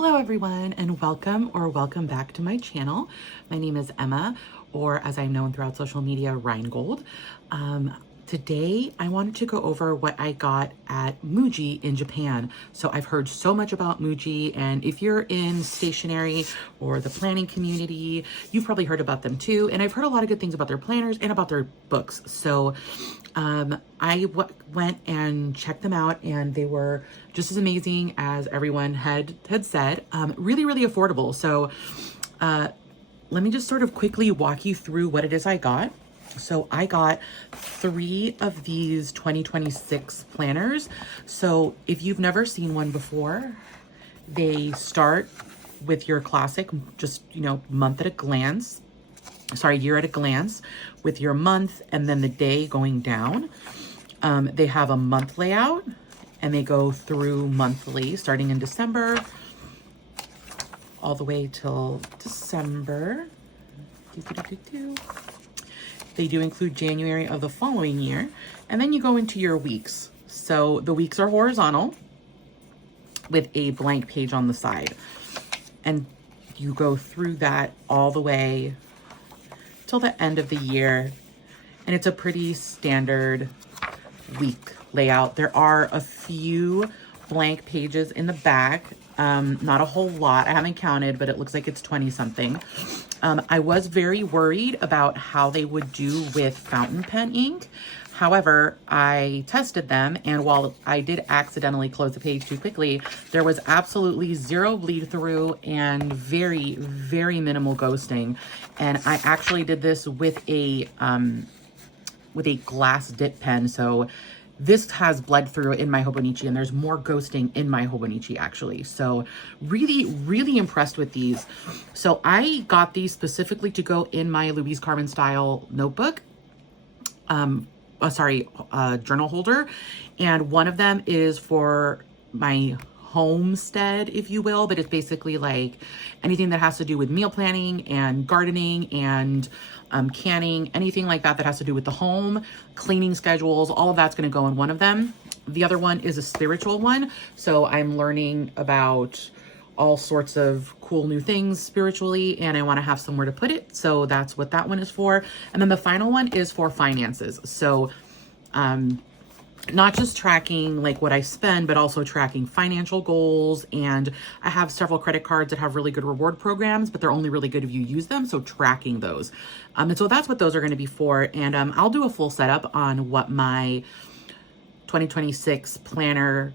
Hello everyone, and welcome back to my channel. My name is Emma, or as I'm known throughout social media, Rheingold. Today I wanted to go over what I got at Muji in Japan. So I've heard so much about Muji, and if you're in stationery or the planning community, you've probably heard about them too. And I've heard a lot of good things about their planners and about their books. So I went and checked them out, and they were just as amazing as everyone had said. Really, really affordable. So let me just sort of quickly walk you through what it is I got. So I got 3 of these 2026 planners. So if you've never seen one before, they start with your classic, just, month at a glance. Year at a glance with your month and then the day going down. They have a month layout and they go through monthly starting in December all the way till December. They do include January of the following year. And then you go into your weeks. So the weeks are horizontal with a blank page on the side. And you go through that all the way till the end of the year. And it's a pretty standard week layout. There are a few blank pages in the back. Not a whole lot. I haven't counted, but it looks like it's 20 something. I was very worried about how they would do with fountain pen ink. However, I tested them, and while I did accidentally close the page too quickly, there was absolutely zero bleed through and very, very minimal ghosting. And I actually did this with a glass dip pen. So this has bled through in my Hobonichi, and there's more ghosting in my Hobonichi actually. So really, really impressed with these. So I got these specifically to go in my Louise Carmen style notebook. Journal holder. And one of them is for my homestead, if you will, but it's basically like anything that has to do with meal planning and gardening and canning, anything like that has to do with the home, cleaning schedules, all of that's going to go in one of them. The other one is a spiritual one. So I'm learning about all sorts of cool new things spiritually, and I want to have somewhere to put it. So that's what that one is for. And then the final one is for finances. So not just tracking like what I spend, but also tracking financial goals. And I have several credit cards that have really good reward programs, but they're only really good if you use them. So tracking those. And so that's what those are going to be for. And I'll do a full setup on what my 2026 planner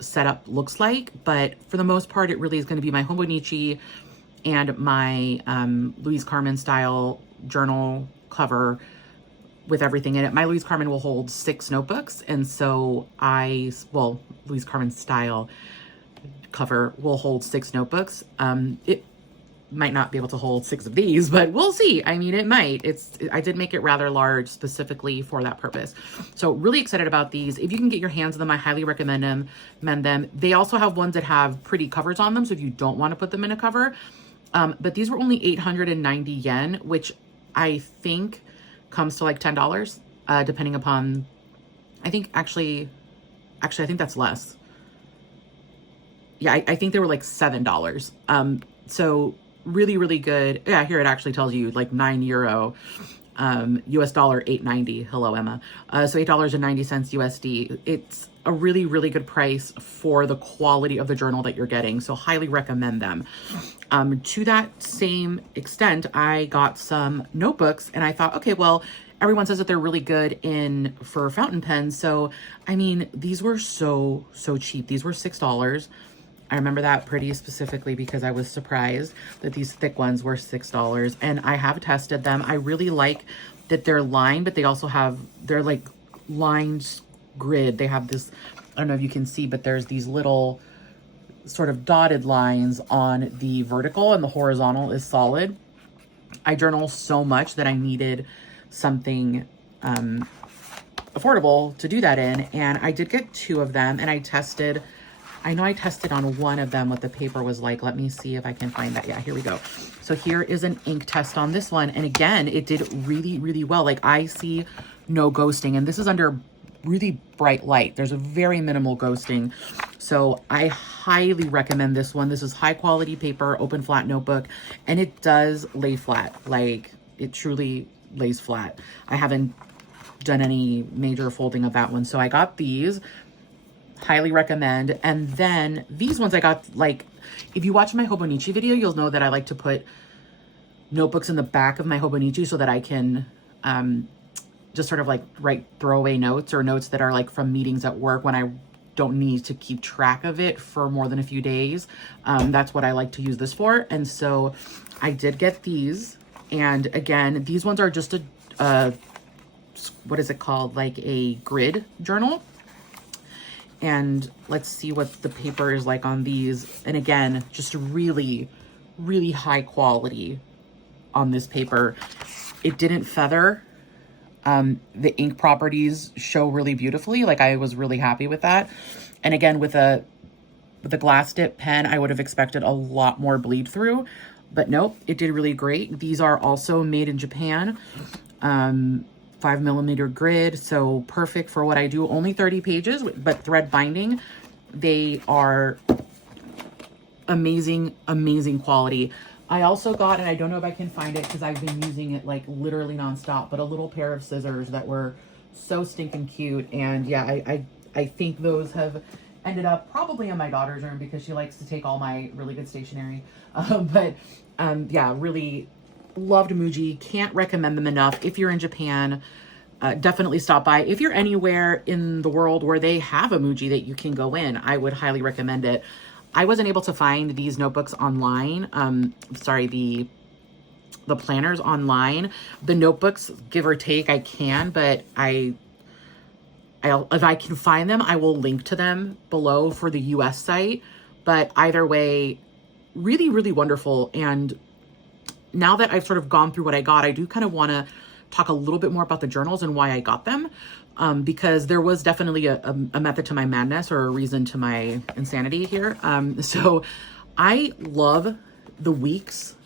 setup looks like. But for the most part, it really is going to be my Hobonichi and my Louise Carmen style journal cover with everything in it. My Louise Carmen will hold 6 notebooks. And so Louise Carmen style cover will hold 6 notebooks. It might not be able to hold 6 of these, but we'll see. I mean, it might. I did make it rather large specifically for that purpose. So really excited about these. If you can get your hands on them, I highly recommend them. They also have ones that have pretty covers on them. So if you don't want to put them in a cover, but these were only 890 yen, which I think comes to like $10, depending upon, I think I think that's less. Yeah, I think they were like $7. So really, really good. Yeah, here it actually tells you like €9, US dollar 8.90. Hello, Emma. So $8.90 USD. It's a really, really good price for the quality of the journal that you're getting. So highly recommend them. To that same extent, I got some notebooks and I thought, okay, well, everyone says that they're really good for fountain pens. So, I mean, these were so cheap. These were $6. I remember that pretty specifically because I was surprised that these thick ones were $6, and I have tested them. I really like that they're lined, but they're like lined grid. They have this, I don't know if you can see, but there's these little sort of dotted lines on the vertical, and the horizontal is solid. I journal so much that I needed something affordable to do that in, and I did get 2 of them, and I know I tested on one of them what the paper was like. Let me see if I can find that. Yeah, here we go. So here is an ink test on this one. And again, it did really, really well. Like I see no ghosting, and this is under really bright light. There's a very minimal ghosting. So I highly recommend this one. This is high quality paper, open flat notebook, and it does lay flat. Like, it truly lays flat. I haven't done any major folding of that one. So I got these, highly recommend. And then these ones I got, like, if you watch my Hobonichi video, you'll know that I like to put notebooks in the back of my Hobonichi so that I can just sort of like write throwaway notes or notes that are like from meetings at work when I don't need to keep track of it for more than a few days. That's what I like to use this for. And so I did get these. And again, these ones are just a what is it called? Like a grid journal. And let's see what the paper is like on these. And again, just really, really high quality on this paper. It didn't feather. The ink properties show really beautifully. Like, I was really happy with that. And again, with a glass dip pen, I would have expected a lot more bleed through, but nope, it did really great. These are also made in Japan, 5mm grid. So perfect for what I do. Only 30 pages, but thread binding. They are amazing, amazing quality. I also got, and I don't know if I can find it because I've been using it like literally nonstop, but a little pair of scissors that were so stinking cute. And yeah, I think those have ended up probably in my daughter's room because she likes to take all my really good stationery. Yeah, really loved Muji. Can't recommend them enough. If you're in Japan, definitely stop by. If you're anywhere in the world where they have a Muji that you can go in, I would highly recommend it. I wasn't able to find these notebooks online. Sorry, the planners online. The notebooks, give or take, I can, but if I can find them, I will link to them below for the US site. But either way, really, really wonderful. And now that I've sort of gone through what I got, I do kind of want to talk a little bit more about the journals and why I got them. Because there was definitely a method to my madness, or a reason to my insanity here. So I love the weeks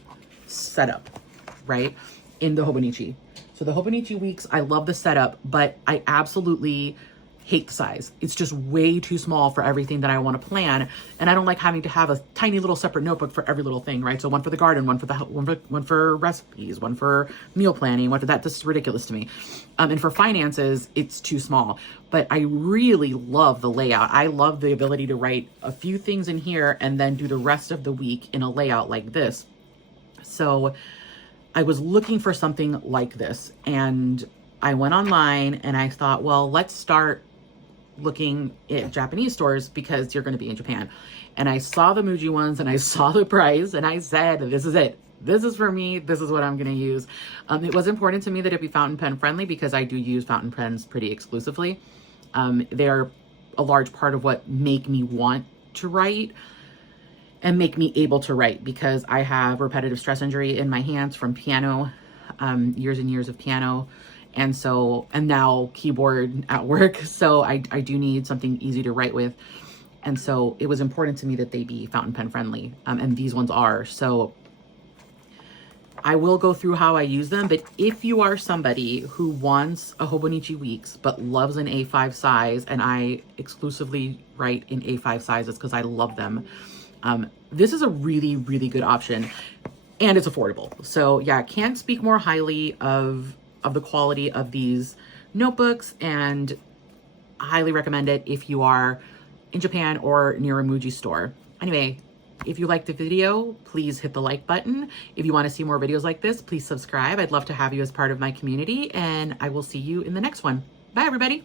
setup, right, in the Hobonichi. So the Hobonichi weeks, I love the setup, but I absolutely hate the size. It's just way too small for everything that I want to plan. And I don't like having to have a tiny little separate notebook for every little thing, right? So one for the garden, one for recipes, one for meal planning, one for that. This is ridiculous to me. And for finances, it's too small. But I really love the layout. I love the ability to write a few things in here and then do the rest of the week in a layout like this. So I was looking for something like this, and I went online and I thought, well, let's start looking at Japanese stores because you're going to be in Japan. And I saw the Muji ones and I saw the price and I said, this is it. This is for me. This is what I'm going to use. It was important to me that it be fountain pen friendly because I do use fountain pens pretty exclusively. They're a large part of what make me want to write and make me able to write, because I have repetitive stress injury in my hands from piano, years and years of piano. And now keyboard at work. So I do need something easy to write with. And so it was important to me that they be fountain pen friendly. And these ones are. So I will go through how I use them. But if you are somebody who wants a Hobonichi Weeks, but loves an A5 size, and I exclusively write in A5 sizes because I love them, this is a really, really good option. And it's affordable. So yeah, can't speak more highly of the quality of these notebooks, and highly recommend it if you are in Japan or near a Muji store. Anyway, if you liked the video, please hit the like button. If you want to see more videos like this, please subscribe. I'd love to have you as part of my community, and I will see you in the next one. Bye, everybody.